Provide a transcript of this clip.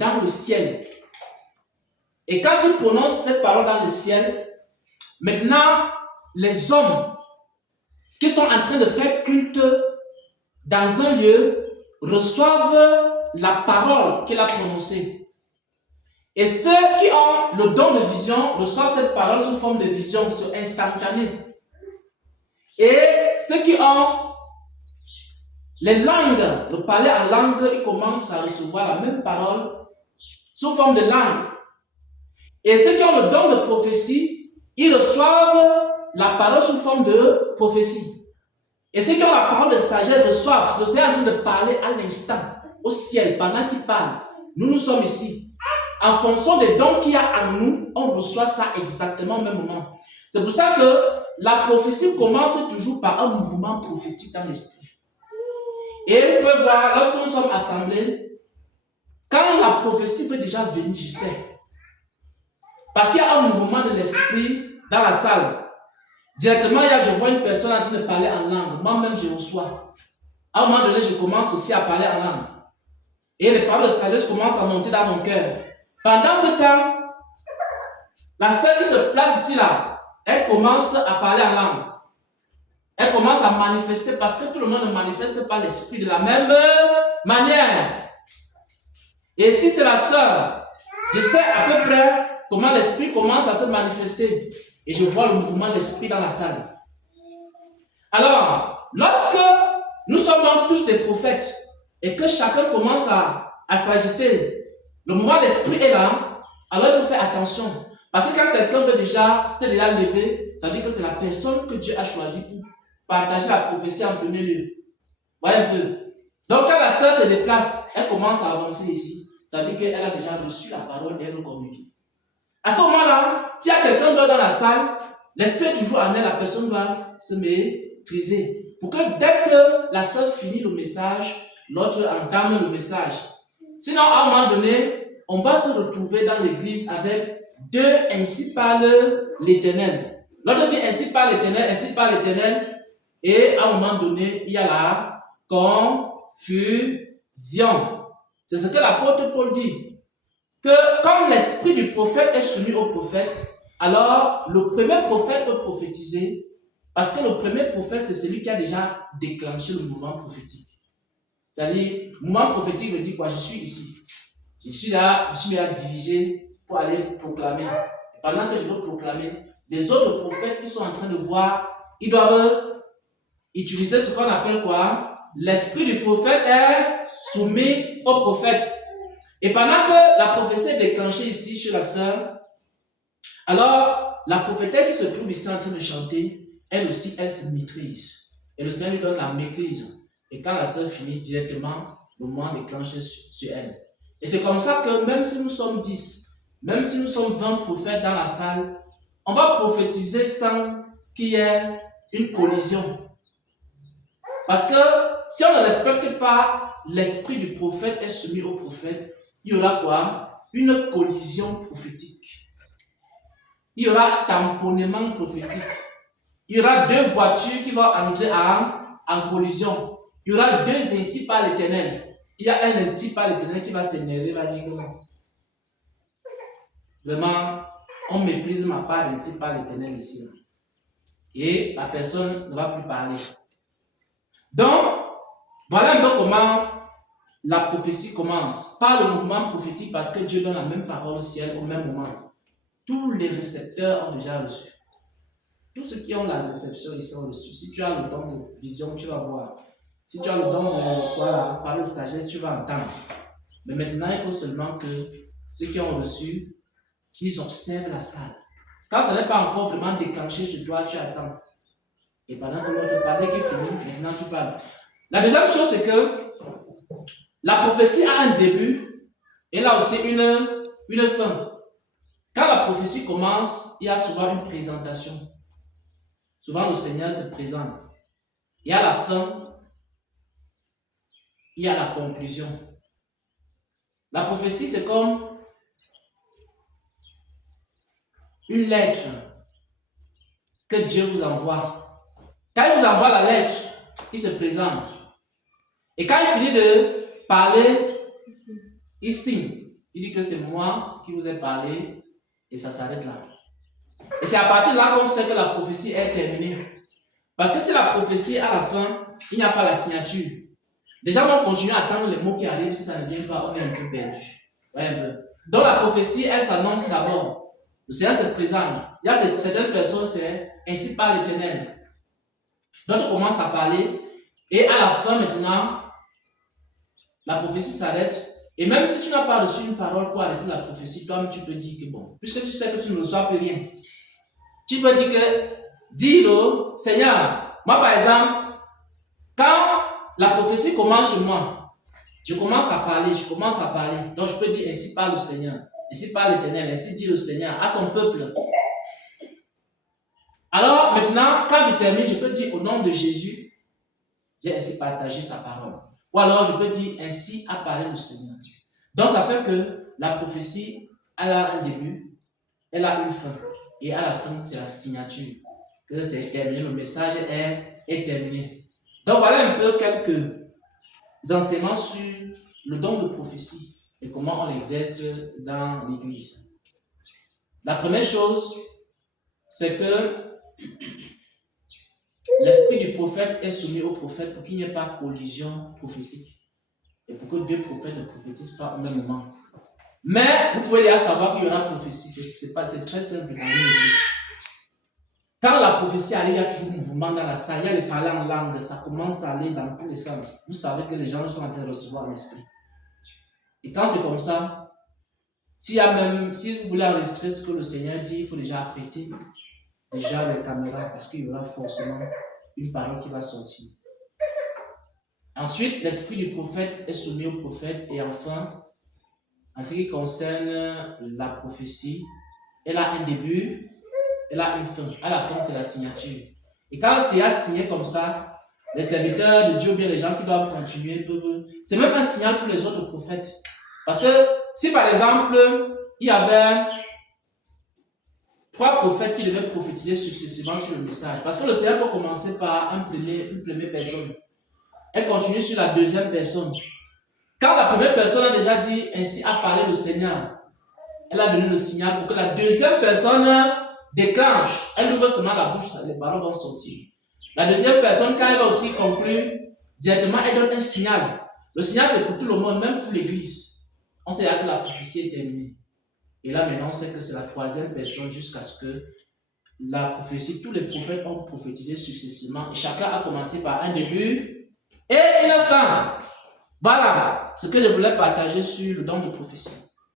dans le ciel. Et quand il prononce cette parole dans le ciel, maintenant, les hommes qui sont en train de faire culte dans un lieu reçoivent la parole qu'il a prononcée. Et ceux qui ont le don de vision reçoivent cette parole sous forme de vision, c'est instantané. Et ceux qui ont les langues, le parler en langue, ils commencent à recevoir la même parole sous forme de langue. Et ceux qui ont le don de prophétie, ils reçoivent la parole sous forme de prophétie. Et ceux qui ont la parole de sagesse reçoivent. Le Seigneur est en train de parler à l'instant, au ciel, pendant qu'il parle. Nous sommes ici. En fonction des dons qu'il y a en nous, on reçoit ça exactement au même moment. C'est pour ça que la prophétie commence toujours par un mouvement prophétique dans l'esprit. Et vous pouvez voir, lorsque nous sommes assemblés, quand la prophétie peut déjà venir, je sais. Parce qu'il y a un mouvement de l'esprit dans la salle. Directement, je vois une personne en train de parler en langue. Moi-même, je reçois. À un moment donné, je commence aussi à parler en langue. Et les paroles de sagesse commencent à monter dans mon cœur. Pendant ce temps, la sœur qui se place ici, là, elle commence à parler en langue. Elle commence à manifester parce que tout le monde ne manifeste pas l'esprit de la même manière. Et si c'est la sœur, je sais à peu près comment l'esprit commence à se manifester. Et je vois le mouvement d'esprit dans la salle. Alors, lorsque nous sommes donc tous des prophètes et que chacun commence à s'agiter, le mouvement d'esprit est là, alors il faut faire attention. Parce que quand quelqu'un veut s'est déjà levé, ça veut dire que c'est la personne que Dieu a choisie pour partager la prophétie en premier lieu. Voyez un peu. Donc quand la sœur se déplace, elle commence à avancer ici. Ça veut dire qu'elle a déjà reçu la parole et elle veut communiquer. À ce moment-là, s'il y a quelqu'un d'autre dans la salle, l'esprit est toujours en elle, la personne doit se maîtriser. Pour que dès que la sœur finit le message, l'autre entame le message. Sinon, à un moment donné, on va se retrouver dans l'église avec deux ainsi parle l'Éternel. L'autre dit ainsi parle l'Éternel, ainsi parle l'Éternel. Et à un moment donné, il y a la confusion. C'est ce que l'apôtre Paul dit. Que comme l'esprit du prophète est soumis au prophète, alors le premier prophète peut prophétiser, parce que le premier prophète, c'est celui qui a déjà déclenché le mouvement prophétique. C'est-à-dire, le mouvement prophétique veut dire quoi? Je suis ici. Je suis là dirigé pour aller proclamer. Et pendant que je veux proclamer, les autres prophètes qui sont en train de voir, ils doivent utiliser ce qu'on appelle quoi? L'esprit du prophète est soumis au prophète. Et pendant que la prophétie est déclenchée ici chez la sœur, alors la prophétesse qui se trouve ici en train de chanter, elle aussi, elle se maîtrise. Et le Seigneur lui donne la maîtrise. Et quand la sœur finit directement, le mouvement déclenché sur elle. Et c'est comme ça que même si nous sommes 10, même si nous sommes 20 prophètes dans la salle, on va prophétiser sans qu'il y ait une collision. Parce que si on ne respecte pas l'esprit du prophète est soumis au prophète, il y aura quoi? Une collision prophétique. Il y aura tamponnement prophétique. Il y aura deux voitures qui vont entrer en collision. Il y aura deux ainsi par l'Éternel. Il y a un ainsi par l'Éternel qui va s'énerver, va dire que non. Vraiment, on méprise ma part ainsi par l'Éternel ici. Et la personne ne va plus parler. Donc, voilà un peu comment la prophétie commence. Par le mouvement prophétique, parce que Dieu donne la même parole au ciel au même moment. Tous les récepteurs ont déjà reçu. Tous ceux qui ont la réception ici ont reçu. Si tu as le don de vision, tu vas voir. Si tu as le don de parole de sagesse, tu vas entendre. Mais maintenant, il faut seulement que ceux qui ont reçu, qu'ils observent la salle. Quand ça n'est pas encore vraiment déclenché sur toi, tu attends. Et pendant que l'autre parle qui finit, maintenant tu parles. La deuxième chose, c'est que la prophétie a un début et elle a aussi une fin. Quand la prophétie commence, il y a souvent une présentation. Souvent, le Seigneur se présente. Et à la fin, il y a la conclusion. La prophétie, c'est comme une lettre que Dieu vous envoie. Quand il vous envoie la lettre, il se présente. Et quand il finit de parler, il signe. Il dit que c'est moi qui vous ai parlé et ça s'arrête là. Et c'est à partir de là qu'on sait que la prophétie est terminée. Parce que si la prophétie, à la fin, il n'y a pas la signature, déjà, on continue à attendre les mots qui arrivent. Si ça ne vient pas, on est un peu perdu. Ouais, un peu. Donc, la prophétie, elle s'annonce d'abord. Le Seigneur se présente. Il y a certaines personnes, c'est ainsi par l'Éternel. Donc, on commence à parler. Et à la fin, maintenant, la prophétie s'arrête. Et même si tu n'as pas reçu une parole pour arrêter la prophétie, toi-même, tu peux dire que bon, puisque tu sais que tu ne reçois plus rien, tu peux dire que, dis-le, Seigneur, moi, par exemple, quand la prophétie commence sur moi, je commence à parler. Donc je peux dire ainsi parle le Seigneur, ainsi parle l'Éternel, ainsi dit le Seigneur à son peuple. Alors maintenant, quand je termine, je peux dire au nom de Jésus, j'ai ainsi partagé sa parole. Ou alors je peux dire ainsi a parlé le Seigneur. Donc ça fait que la prophétie, elle a un début, elle a une fin. Et à la fin, c'est la signature. Que c'est terminé, le message est terminé. Donc voilà un peu quelques enseignements sur le don de prophétie et comment on l'exerce dans l'Église. La première chose, c'est que l'esprit du prophète est soumis au prophète pour qu'il n'y ait pas de collision prophétique et pour que deux prophètes ne prophétisent pas au même moment. Mais vous pouvez déjà savoir qu'il y aura prophétie, c'est très simple dans l'Église. Quand la prophétie arrive, il y a toujours un mouvement dans la salle, il y a les parler en langue, ça commence à aller dans tous les sens. Vous savez que les gens sont en train de recevoir l'esprit. Et quand c'est comme ça, si vous voulez enregistrer ce que le Seigneur dit, il faut déjà apprêter déjà les caméras parce qu'il y aura forcément une parole qui va sortir. Ensuite, l'esprit du prophète est soumis au prophète et enfin, en ce qui concerne la prophétie, elle a un début, elle a une fin. À la fin, c'est la signature. Et quand c'est signé comme ça, les serviteurs de Dieu, bien les gens qui doivent continuer peuvent. C'est même un signal pour les autres prophètes. Parce que si par exemple, il y avait 3 prophètes qui devaient prophétiser successivement sur le message, parce que le Seigneur peut commencer par une première personne, elle continue sur la deuxième personne. Quand la première personne a déjà dit ainsi a parlé le Seigneur, elle a donné le signal pour que la deuxième personne déclenche. Elle ouvre seulement la bouche, les paroles vont sortir. La deuxième personne, quand elle va aussi conclure, directement elle donne un signal. Le signal c'est pour tout le monde, même pour l'Église. On sait que la prophétie est terminée. Et là maintenant, on sait que c'est la 3e personne jusqu'à ce que la prophétie, tous les prophètes ont prophétisé successivement. Et chacun a commencé par un début et une fin. Voilà ce que je voulais partager sur le don de prophétie.